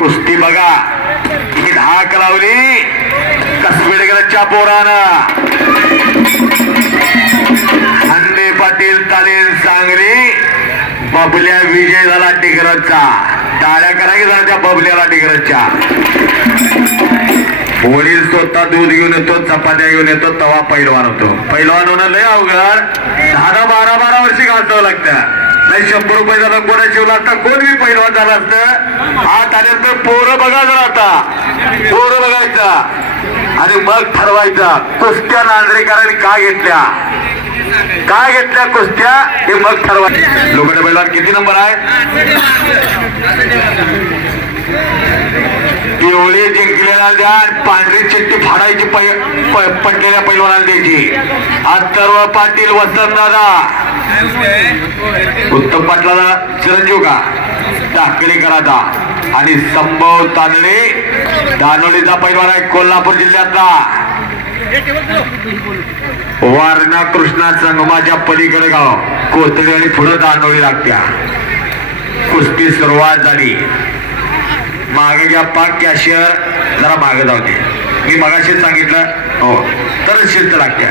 कुस्ती बघा ही धाक लावली कसबेडगरच्या पोरानं. हंडे पाटील तालीन सांगली बबल्या विजय झाला टिकरचा. टाळ्या करा की जरा त्या बबल्याला टिकरच्या. वडील स्वतः दूध घेऊन येतो, चपात्या घेऊन येतो, तवा पैलवान होतो. पैलवान होणं लय अवघड. 10-12 वर्षी घालतावं लागतं. नाही 100 रुपये झाला कोणा शिवला असता कोण मी पैलवान झाला असतं. हात आल्यानंतर पोरं बघा जरा आता पोरं बघायचा आणि मग ठरवायचा कुस्त्या नांदरेकरांनी का घेतल्या कुस्त्या हे मग ठरवायचं. लोखंडे पैलवान किती नंबर आहे. पिवळी जिंकलेला द्या पांढरी चिठ्ठी फाडायची पडलेल्या पैलवानाला द्यायची. अथर्व पाटील वसंतदादा उत्तम पाटलाला चिरंजीव का टाकळीकराचा आणि संभव तांदळे दानोलीचा पैलवान आहे कोल्हापूर जिल्ह्यातला. वारणा कृष्णा संगमाच्या पलीकडे गाव कोथळी आणि पुढे दानोली लागत्या. कुस्ती सुरुवात झाली. मागे घ्या पाक कॅशियर जरा मागे जाऊ दे. मी मगाशी सांगितलं हो तर शिस्त लागते.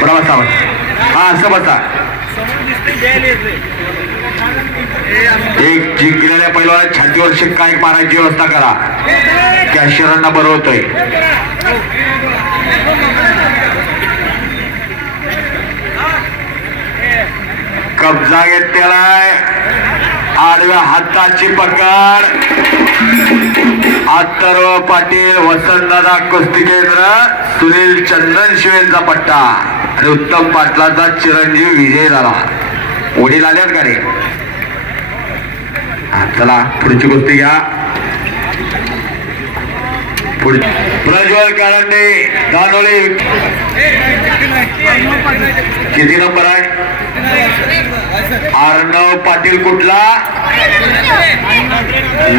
बरोबर हा असं बसा. एक जिंकलेल्या पैलवान छातीवर शिक्का एक मारायची व्यवस्था करा. कॅशियरांना बरं होतंय. कब्जा घेतलेलाय. आडव्या हाताची पकड. अथर्व पाटील वसंतदादा कुस्ती केंद्र सुनील चंदन शिवेंचा पट्टा आणि उत्तम पाटलाचा चिरंजीव विजय झाला. वडील आल्यात का रे. चला पुढची कुस्ती घ्या. प्रज्वल कारंडे दानोली किती नंबर आहे. अर्णव पाटील कुठला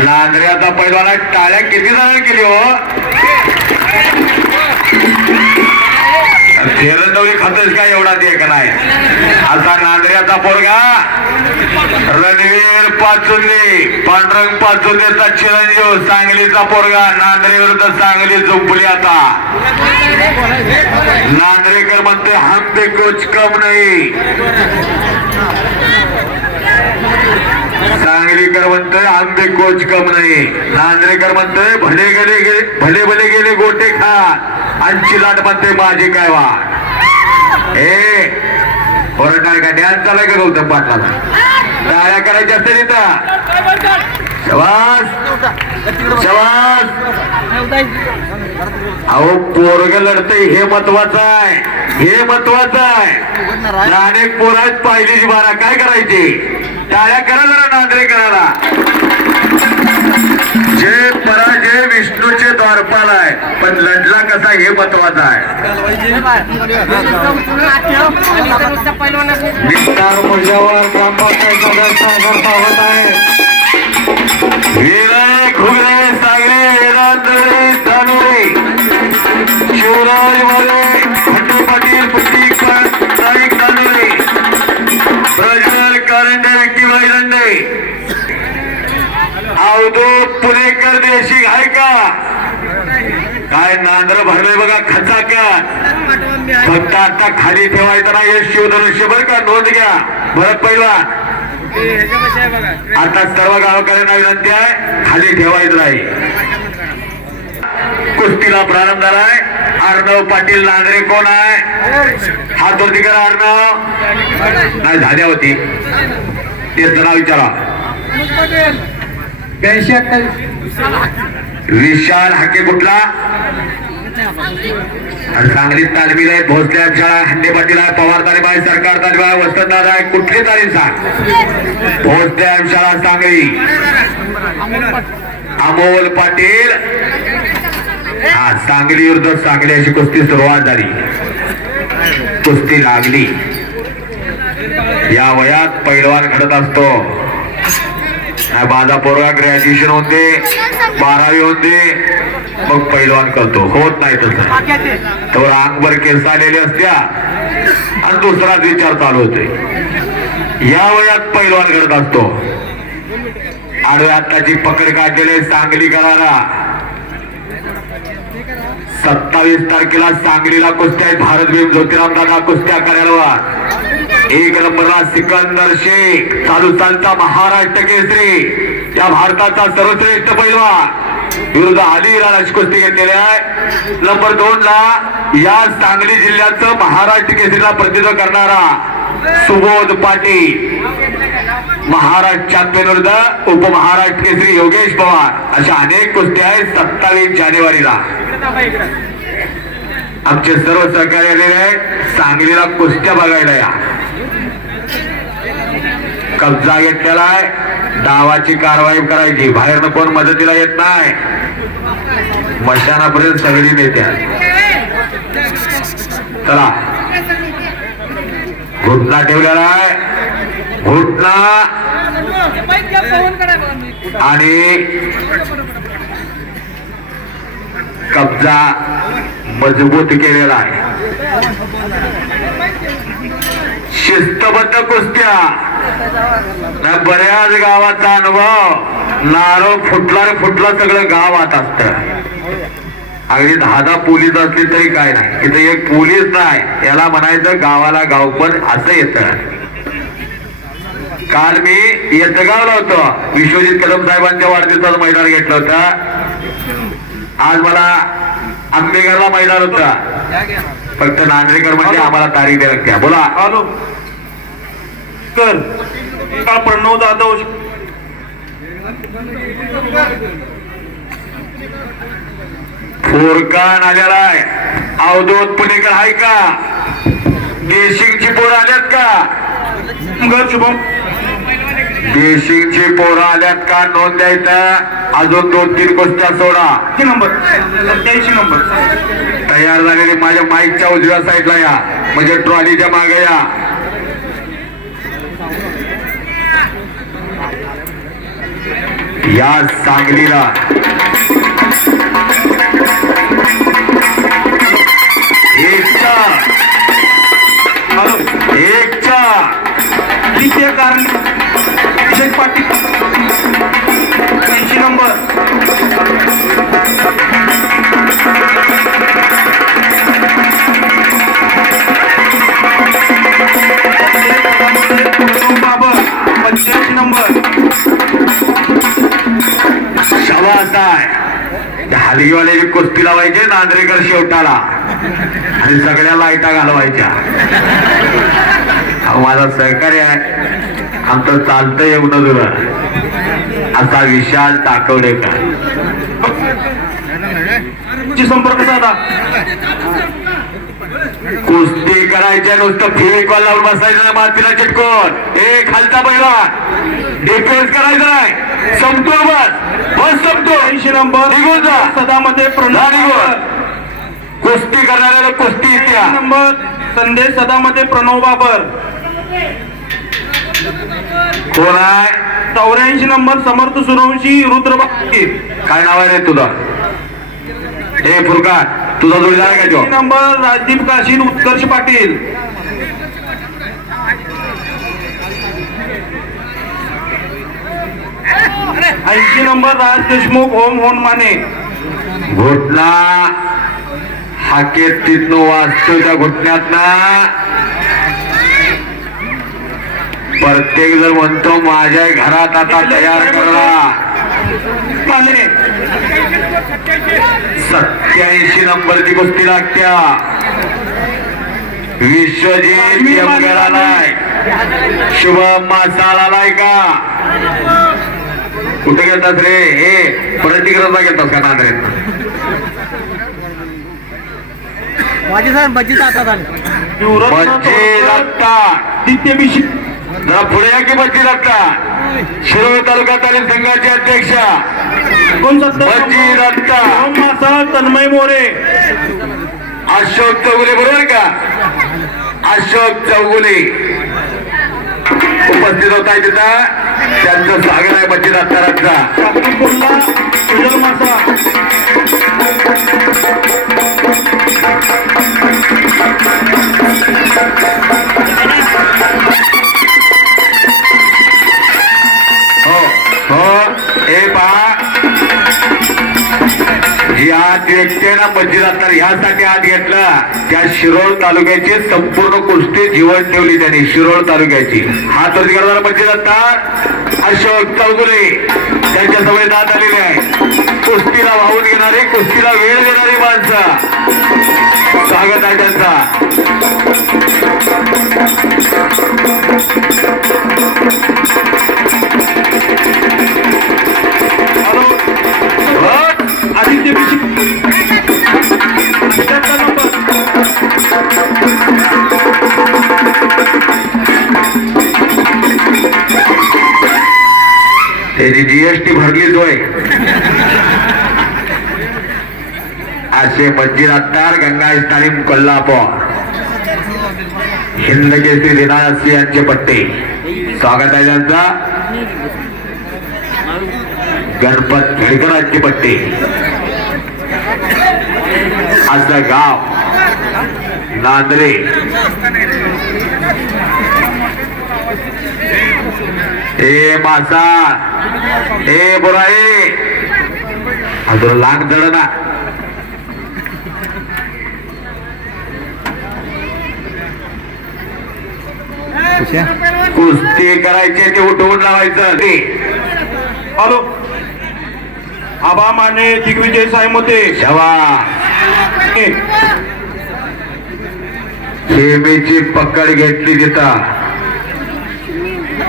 नांदऱ्याचा पैलवान. टाळ्या किती जणांनी केली हो. फेरंदवली खातच काय एवढा ते का नाही. असा नांदऱ्याचा पोरगा रणवीर पाचुंदे पांडुरंग पाचुंदेचा चिरंजीव सांगलीचा पोरगा. नांदरे विरुद्ध सांगली झोपली आता. नांदरेकर म्हणते हम पे कुछ कम नहीं. सांगलीकर म्हणतोय हम पे कुछ कम नाही. नांदरेकर म्हणतोय भले गेले गोटे खा आणि चिलाट म्हणते माझे काय वा. हे ओरडणार का डॅन्स चालाय का गौतम पाटलाला. टाळ्या करायच्या असते तिथं. शबास शबास. अहो पोरग लढतंय हे महत्वाचं आहे. हे महत्वाचं आहे. अनेक पोरात पाहिजेची बारा काय करायची. टाळ्या करा जरा नांदरे करायला. जे पराजय विष्णूचे द्वारपाल आहे पण लढला कसा हे महत्वाचं आहे. विस्तार मुर्जावर होत आहे. विनायक घुगरे सागरे वेदांत दानोरे शिवराज मोरे हंडे पाटील प्रतीक नाईक दानोरे प्रज्वल कारंडे व्यक्तिबाई दंडे अवधूत पुणेकर देशी आहे का काय. नांदर भरले बघा खचाक्यात. फक्त आता खाली ठेवायचं नाही. हे शिवधनुष्य बरं का नोंद घ्या. भरत पैलवान आता सर्व गावकऱ्यांना विनंती आहे खाली ठेवायचं नाही. कुस्तीला प्रारंभ झालाय. अर्णव पाटील नांदरे कोण आहे. हात वरती करा. अर्णव नाही झाल्या होती तेच नाव विचारा. विशाल हाके कुठला सांगलीत तालमीला आहे. भोसले शाळा हंडे पाटील आहे. पवार तालीम आहे. सरकार तालीम आहे. वसंतदादा आहे. कुठली तालीम सांग. भोसले शाळा सांगली. अमोल पाटील हा सांगली विरुद्ध सांगली अशी कुस्ती सुरुवात झाली. कुस्ती लागली. या वयात पैलवान घडत असतो. माझा पोरगा ग्रॅज्युएशन होते 12वी होते मग पैलवान करतो. होत नाही तसं. तो अंगभर केस आलेले असत्या आणि दुसराच विचार चालू होते. या वयात पैलवान घडत असतो. आडव्या हाताची पकड काढलेले सांगली करारा 27 तारखेला सांगलीला कुस्त्या आहेत. भारत भीम ज्योतिराम दादा कुस्त्या कार्यालयावर 1 नंबरला सिकंदर शेख चालूचा महाराष्ट्र केसरी या भारताचा सर्वश्रेष्ठ पैलवान विरुद्ध अलीला कुस्ती घेतलेली आहे. नंबर 2 ला या सांगली जिल्ह्याचं महाराष्ट्र केसरीला प्रतिनिधित्व करणारा सुबोध पाटील महाराष्ट्र चॅम्पियन विरुद्ध उपमहाराष्ट्र केसरी योगेश पवार अशा अनेक कुस्त्या आहेत. 27 जानेवारीला आमचे सर्व सहकारी आलेले आहेत सांगलीला कुस्त्या बघायला या. कब्जा घेतलेला आहे. डावाची कारवाई करायची. बाहेरनं कोण मदतीला येत नाही. मशानापर्यंत सगळी नेत्या. चला घुटना ठेवलेला आहे. घुटना आणि कब्जा मजबूत केलेला आहे. शिस्तबद्ध कुस्त्या बऱ्याच गावाचा अनुभव. नारळ फुटला सगळं गावात असत. अगदी 10 पोलीस असली तरी काय नाही. इथे एक पोलीस नाही याला म्हणायचं गावाला गावपण असं येतं. काल मी येतगावला होतो. विश्वजित कदम साहेबांच्या वाढदिवसाचं मैदान घेतलं होतं. आज मला आंबेगरला मैदान होतं. फक्त नांद्रेकर म्हणजे आम्हाला तारीख द्यायला लागते. बोला हॅलो कर का प्रणव जाधव फोरकान आलेला आहे. अवधूत पुणेकर आहे का? देशिंगची पोरं आल्यात का? घर शुभम देशिंगची पोरं आल्यात का? नोंद द्यायचं. अजून 2-3 कुस्त्या सोडा. नंबर 87 नंबर तयार झालेली माझ्या माईकच्या उजव्या साईडला या म्हणजे ट्रॉलीच्या मागे या. या सांगलीला एकच्या द्वितीय कारण विजय पाटील 80 नंबर बाबर 85 नंबर शवास आहे. हलगीवाल्याची कुस्ती लावायचे नांद्रेकर शेवटाला आणि सगळ्या लाईटा घालवायच्या. माझा सहकार्य आहे आमचं चालतं येऊन दुर असा विशाल टाकवडेकर संपर्क साधा. कुस्ती करायच्या नुसतं फेविकॉल लावून बसायचं ना मातीला चिटकून. खालचा पैलवान डिफेन्स करायचं नाही. समतोल बस समतोल. 80 नंबर निघून जा. सदामध्ये प्रणव. कुस्ती करणाऱ्याला कुस्ती येत्या. नंबर संदेश सदामध्ये प्रणव बाबर. कोण आहे? 84 नंबर समर्थ सूर्यवंशी रुद्रबाई. काय नाव आहे रे तुझं? हे फुरकान तुझा जोडीदार आहे का? 80 नंबर राजदीप काशीद उत्कर्ष पाटील. 80 नंबर राज देशमुख ओम होनमाने. घुटना हाकेत तिथनं वाचतो. त्या घुटण्यातनं प्रत्येक जण म्हणतो माझ्या घरात आता तयार करा. 87 नंबरची कुस्ती लागत्या. विश्वजित यमगर आलाय. शुभम मासाळ आलाय का? कुठे घेतात रे? हे प्रतिक्रिया घेतात का नांद्रेत? बच्ची जातात दित्य बिशी जरा पुढे या की बच्ची दत्ता. शिरोळ तालुका तालीम संघाचे अध्यक्ष बच्ची दत्ता. मासा तन्मय मोरे. अशोक चौगुले बरोबर का? अशोक चौगुले उपस्थित होत आहे तिथं. त्यांचं स्वागत आहे बच्ची दत्तारांचा. सुजल मासा. ज्या व्यक्तीनं मंदिरात तर ह्यासाठी आत घेतला त्या शिरोळ तालुक्याची संपूर्ण कुस्ती जीवन ठेवली त्यांनी. शिरोळ तालुक्याची हात वरती करणारा मंदिरात अशोक चौगुले त्यांच्या सवय दात आलेले आहे. कुस्तीला वाहून घेणारी, कुस्तीला वेळ देणारी माणसं. स्वागत आहे त्यांचा. आदित्य पिशी 77 नंबर. त्याची जीएसटी भरलीच होय. असे मंजिल अत्तार गंगा तालीम कोल्हापूर हिंद केसरी दिनासी यांचे पट्टे. स्वागत आहे त्यांचा. गणपत खेडकरांचे पट्टे. असं गाव नांदरे. ए मासा ए बोराई अजून लाग जड ना. कुस्ती करायची ते उठवून लावायचं ते. हॅलो आबा माने दिग्विजय साईमते. शवा खेमेची पकड घेतली तिथं.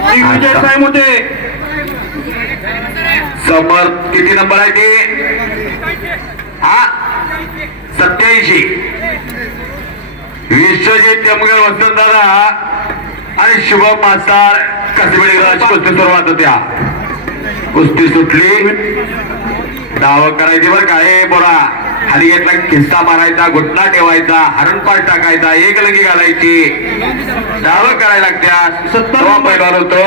दिग्विजय साईमते. समर किती नंबर आहे ते? हा 87. विश्वजित तेमगल वसंतदादा आणि शुभम मासाळ कसबेडीकरांची कुस्ती सुरुवात होत्या. कुस्ती सुटली. डाव करायची बरं का. हे बोरा खाली घेतला खिस्सा मारायचा, घुटना ठेवायचा, हरणपाट टाकायचा, एक लंगी घालायची, डाव करायला लागत्या. 70 पैलवान होतो.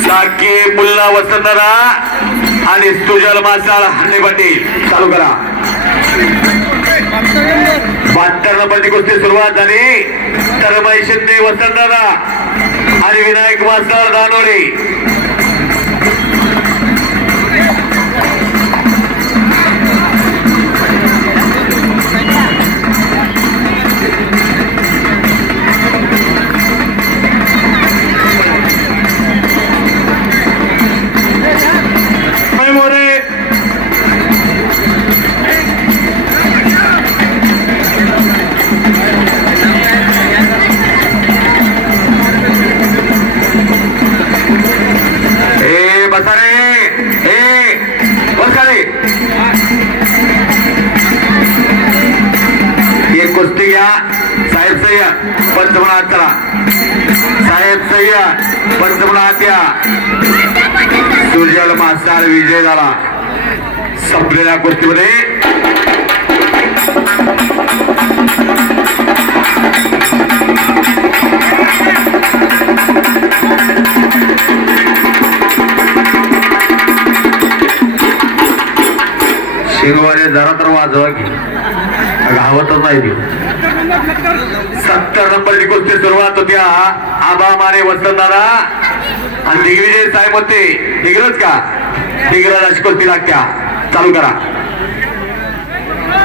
साकी मुल्ला वसंतरा आणि सुजल मासाळ हंडे पाटील. चालू करा. 72 नंबरची कुस्ती सुरुवात झाली. तरबाई शिंदे वसंतरा आणि विनायक मासाळ दानोडे. कुस्ती घ्या. साहेब सय्यद पंचमणा हात करा. साहेब सय्यद पंचमणा हात द्या. सुजल मासाळ विजय झाला. संपलेल्या कुस्तीमध्ये शिरवाले जरा तर वाजवा की गावातच नाही. 70 नंबरची कुस्ती सुरुवात होत्या. आबा माने वसंतदादा आणि दिग्विजय साईमते. दिग्रज का दिग्रज अशी कुस्ती लागत्या. चालू करा.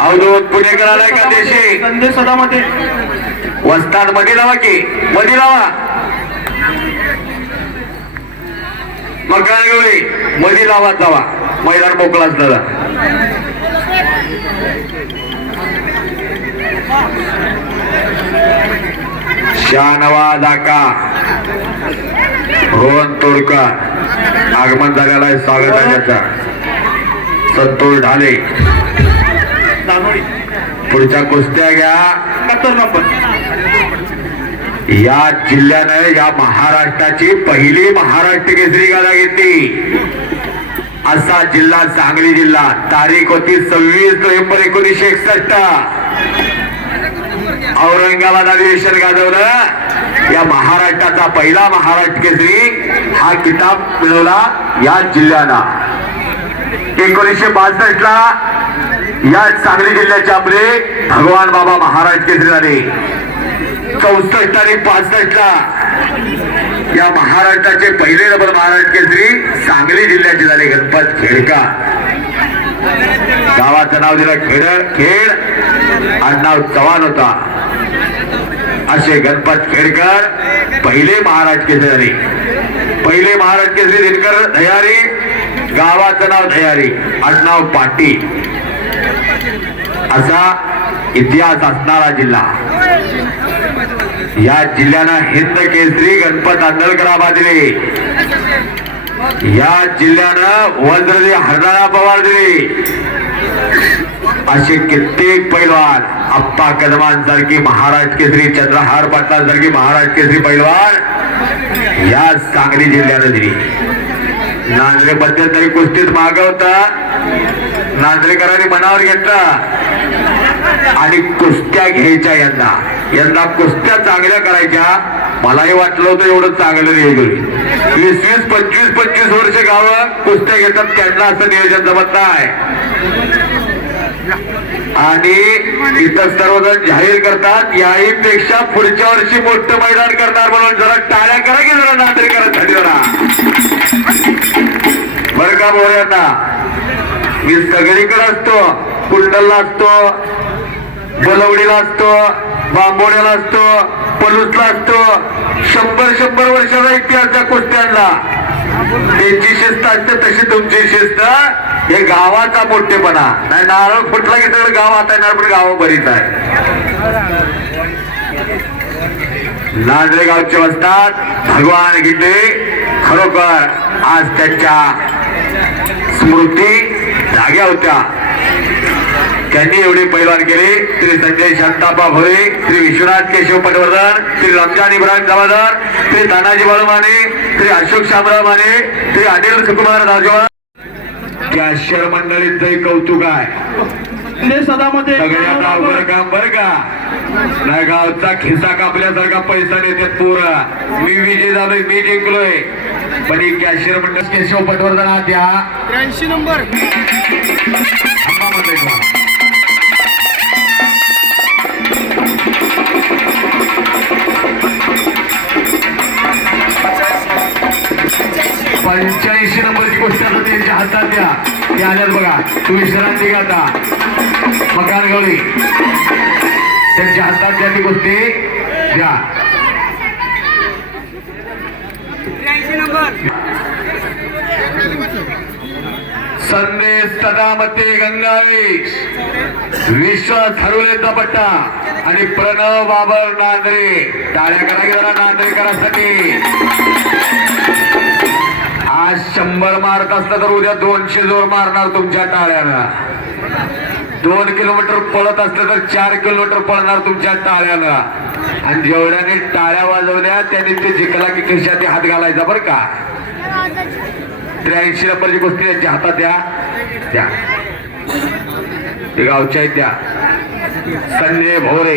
अवधूत पुणेकराला का देशी संजय सदामते. वस्ताद मध्ये लावा की मध्ये लावा. मग काय गवळी मध्ये लावा जावा. मैदान मोकळा असणारा. शाहनवाज आका रोहन तोडकर आगमन झालेला आहे. स्वागत आहे त्याचा. संतोष ढाले. पुढच्या कुस्त्या घ्या. 71 नंबर. या जिल्ह्याने या महाराष्ट्राची पहिली महाराष्ट्र केसरी गादा घेतली. असा जिल्हा सांगली जिल्हा. तारीख होती 26 नोव्हेंबर 1961. औरंगाबाद अधिवेशन गाजवलं. या महाराष्ट्राचा पहिला महाराष्ट्र केसरी हा किताब मिळवला या जिल्ह्यानं. 1962 ला या सांगली जिल्ह्याचे आपले भगवान बाबा महाराज केसरी झाले. 64 आणि 65 ला या महाराष्ट्राचे पहिले नंबर महाराष्ट्र केसरी सांगली जिल्ह्याचे झाले गणपत खेडकर. गावाचं नाव दिलं खेड, आडनाव चव्हाण होता. असे गणपत खेडकर पहिले महाराज केसरी झाले. पहिले महाराज केसरी दिनकर धयारी, गावाचं नाव धयारी, आडनाव पाटील. असा इतिहास असणारा जिल्हा. या जिल्ह्यानं हिंद केसरी गणपत आंदळकरांना दिले. या जिल्ह्यानं वज्रदेवी हरदारा पवार दिले. असे कित्येक पैलवान, आप्पा कदमांसारखी महाराज केसरी, चंद्रहार पाटलांसारखी महाराज केसरी पैलवान या सांगली जिल्ह्यानं दिली. नांद्रे मध्यंतरी कुस्तीत मागवता नांद्रेकरांनी मनावर घेतला आणि कुस्त्या घ्यायच्या. यंदा कुस्त्या चांगल्या करायच्या. मलाही वाटलं होतं एवढं चांगलं नियोजन. 20, 25 वर्ष गावं कुस्त्या घेतात, त्यांना असं नियोजन जमत नाही. आणि इथं सर्वजण जाहीर करतात याही पेक्षा पुढच्या वर्षी मोठं मैदान करणार म्हणून जरा टाळ्या करा की जरा नांद्रेकरांसाठी जरा. बरं का बोलयांना, मी सगळीकडे असतो, कुंडलला असतो, बलवडीला असतो, बांबोड्याला असतो, पलूसला असतो. 100 वर्षाचा इतिहास त्या कुस्त्यांना. त्यांची शिस्त असते तशी तुमची शिस्त. हे गावाचा मोठेपणा नाही. नारळ फुटला की सगळं गाव आता येणार, पण गाव बरीच आहे. नांद्रे गावचे वस्तात भगवान गीते खरोखर आज त्यांच्या स्मृती जाग्या होत्या. त्यांनी एवढे पैलवान केले. श्री संजय शांताबा भोरे, श्री विश्वनाथ केशव पटवर्धन, श्री रमजान इब्राहिम जमादार, श्री तानाजी बाळू माने, श्री अशोक शामराव माने, श्री अनिल सुकुमार राजवार. त्या शहर मंडळींचंही कौतुक आहे. सदामध्ये सगळ्यात अवघड काम बरं का. नाही गावचा खिसा कापल्यासारखा पैसा देतात पोरं. मी विजय झालोय, मी जिंकलोय, पण ही कॅशियर मंडळ केशव पटवर्धन हा त्या 83 नंबर 85 नंबरची गोष्ट आता त्यांच्या हातात द्या. ते आल्यात बघा. तू विश्रांती घ्या आता. मकान गवळी त्यांच्या हातात द्या. ती गोष्टी द्या. 83 नंबर संदेश सदामते गंगावेश, विश्वास हरवलेचा पट्टा आणि प्रणव बाबर नांद्रे. टाळ्या करा गेला नांद्रेकरांसाठी. आज 100 मारत असता तर उद्या 200 जोर मारणार तुमच्या टाळ्यानं. 2 किलोमीटर पळत असलं तर 4 किलोमीटर पळणार तुमच्या टाळ्यानं. आणि जेवढ्याने टाळ्या वाजवल्या त्यांनी ते जिंकला की खिशात हात घालायचा बरं का. 83 नंबरची गोष्टी त्यांच्या हातात द्या. ते गावच्या आहेत त्या. संजय भोरे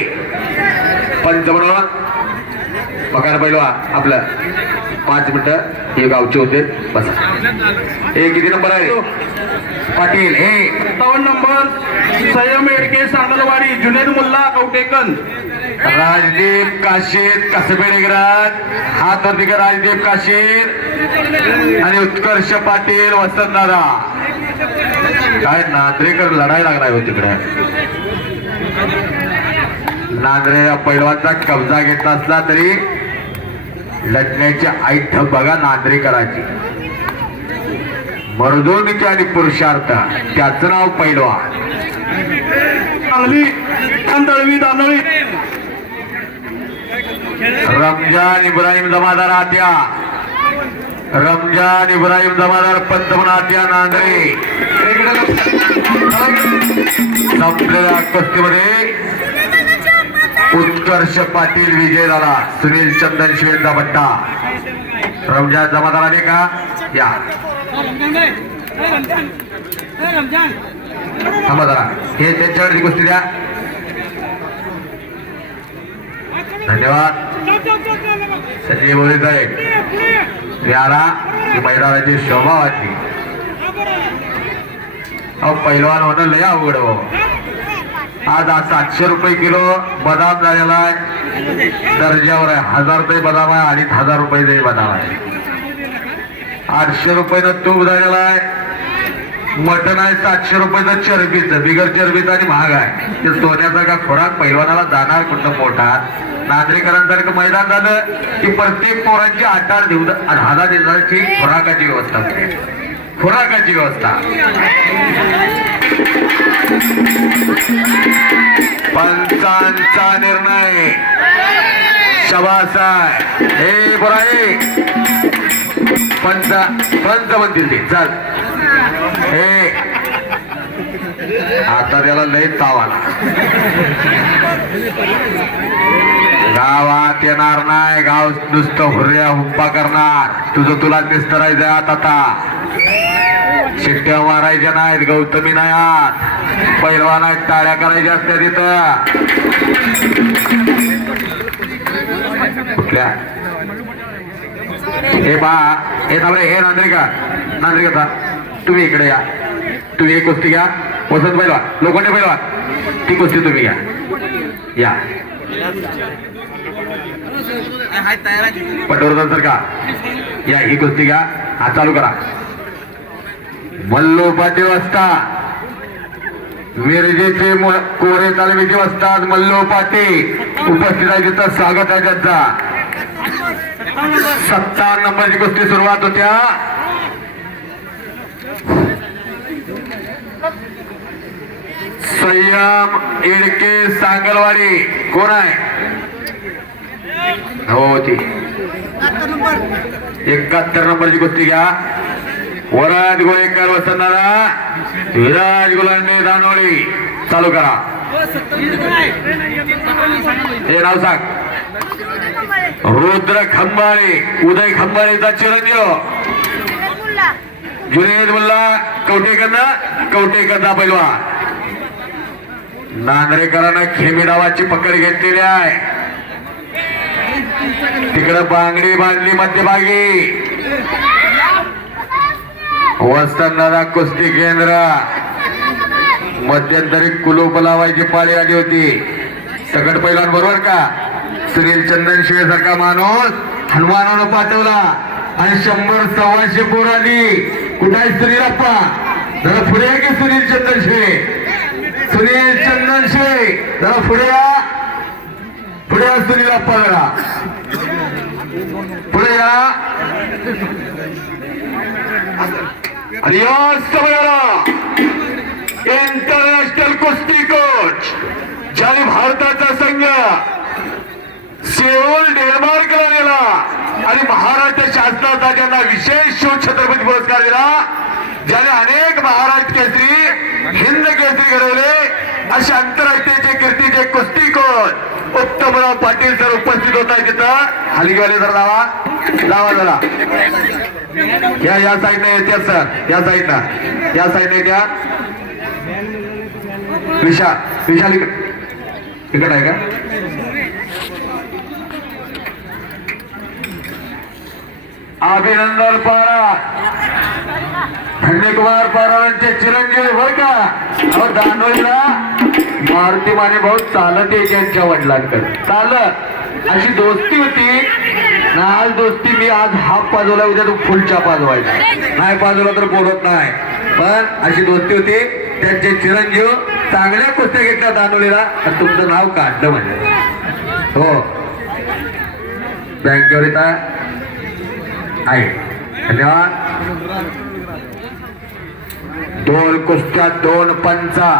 पंच म्हणून पकार पहिलवा आपलं 5 मिनिटं. हे गावचे होते. बसा. हे किती नंबर आहे पाटील? हे 57 नंबर संयम एडके सांगलवाडी, जुनेद मुल्ला कवटेकन. राजदीप काशीद कसबेडेगरात. हा तर तिकडे राजदीप काशीद आणि उत्कर्ष पाटील वसंतदादा. काय नांद्रेकर लढायला लागलाय हो तिकडे. नांद्रे पैलवानचा कब्जा घेतला असला तरी लढण्याची ऐठ दळवी नांद्रेकरांची. मर्दोनिकी आणि पुरुषार्थ त्याचं नाव पैलवान. चांगली दळवी दानोळी. रमजान इब्राहिम जमादार आत्या. रमजान इब्राहिम जमादार पंत म्हणून आत्या नांद्रे. संपलेल्या कुस्तीमध्ये उत्कर्ष पाटील विजय झाला. सुनील चंदन शिवेंचा पट्टा. रमजान जमादार आले का? या थांबा जरा. हे त्यांच्यावरची कुस्ती द्या. धन्यवाद संजय बोले साहेब. तुम्ही आला की मैदानाची शोभा वाटली. अहो पैलवान होणं लय अवघड हो. आज 700 रुपये किलो बदाम झालेला आहे, दर्जावर आहे. 1000 रुपये बदाम आहे, 2500 रुपये बदाम आहे. 800 रुपयानं तूप झालेला आहे. मटण आहे 700 रुपयाचं चरबीचं, बिगर चरबीचं आणि महाग आहे. ते सोन्यासारखा खोराक पैलवानाला जाणार कुठं मोठा. नागरिकांसारखं मैदान झालं की प्रत्येक पोरांची 8-8 दिवस 10 दिवसाची खुराकाची व्यवस्था होते. खुराकाची व्यवस्था. पंचांचा निर्णय शबास आहे. हे बराई पंच म्हणतील ते. चल हे आता त्याला लय ताव आला. गावात येणार नाही. गाव नुसतं हुर्या हुप्पा करणार. तुझं तुला निस्तरायचं आता. शिट्ट्या मारायच्या नाहीत. गौतमी नाही आत. पैलवान आहेत, टाळ्या करायच्या असत्या तिथं. कुठल्या हे बा हे थांबरे. हे नांद्रिका तुम्ही इकडे या. तुम्ही एक कुस्ती घ्या. वसंत पैलवान, लोखंडे पैलवान, ती कुस्ती तुम्ही घ्या. या पटवर्धन सर का या, ही कुस्ती घ्या. हा चालू करा. मल्लो पाटील वाजता मिरजेचे कोरे तालमीचे वस्ताद मल्लो पाटील उपस्थित आहे. तिथं स्वागत आहे त्यांचा. 57 नंबरची कुस्ती सुरुवात होत्या. संयम इडके सांगलवाडी कोण आहे? हो ती 71 नंबरची कुस्ती घ्या. वराज गोळेकर वसंतदादा, विराज गुलांडे दानोळी. चालू करा. हे नाव सांग. रुद्र खंबाळे, उदय खंबाळेचा चिरंजीव जुनेद मुल्ला कवटेकरचा पैलवान. नांदरेकरांना खेमी डावाची पकड घेतलेली आहे. तिकडे बांगडी बांधली मध्यभागी. वसंतदादा कुस्ती केंद्र मध्यंतरी कुलूप लावायची पाळी आली होती. सकट पैलवान बरोबर का? सुनील चंदनशिवे सारखा माणूस हनुमानानं पाठवला आणि 100-125 पोर आली. कुठं आहे सुनील अप्पा? जरा पुढे आहे की सुनील चंदनशिवे? सुनील चंदनशिवे जरा पुढे या. पुढे या सुनील अप्पा, जरा पुढे या. आणि इंटरनॅशनल कुस्ती कोच ज्याने भारताचा संघ सेऊल डेन्मार्कला नेला आणि महाराष्ट्र शासनाचा ज्यांना विशेष शिव छत्रपती पुरस्कार दिला, ज्याने अनेक महाराष्ट्र केसरी, हिंद केसरी घडवले, असे आंतरराष्ट्रीय कीर्तीचे कुस्ती कोच उत्तमराव पाटील सर उपस्थित होत आहे. तिथं हलगीवाले जर लावा जरा. या साईडने येते सर. या साईडने द्या. विशाल इकडे आहे का? अभिनंदन पारा, धन्यकुमार पारांचे चिरंजीव बर का. दानोळीला मारुती माने भाऊ चालत यायचे यांच्या वडिलांकडे. चालत अशी दोस्ती होती ना. आज दोस्ती मी आज हाफ पाजवला, उद्या तू फुलच्या पाजवायचा. नाही पाजवला तर बोलत नाही, पण अशी दोस्ती होती. त्यांचे चिरंजीव चांगल्या कुस्त्या घेतल्या दानोळीला. तुमचं नाव काढलं म्हणजे हो. बँकेवर येत आहे. धन्यवाद. 2 कुस्त्या 2 पंचा.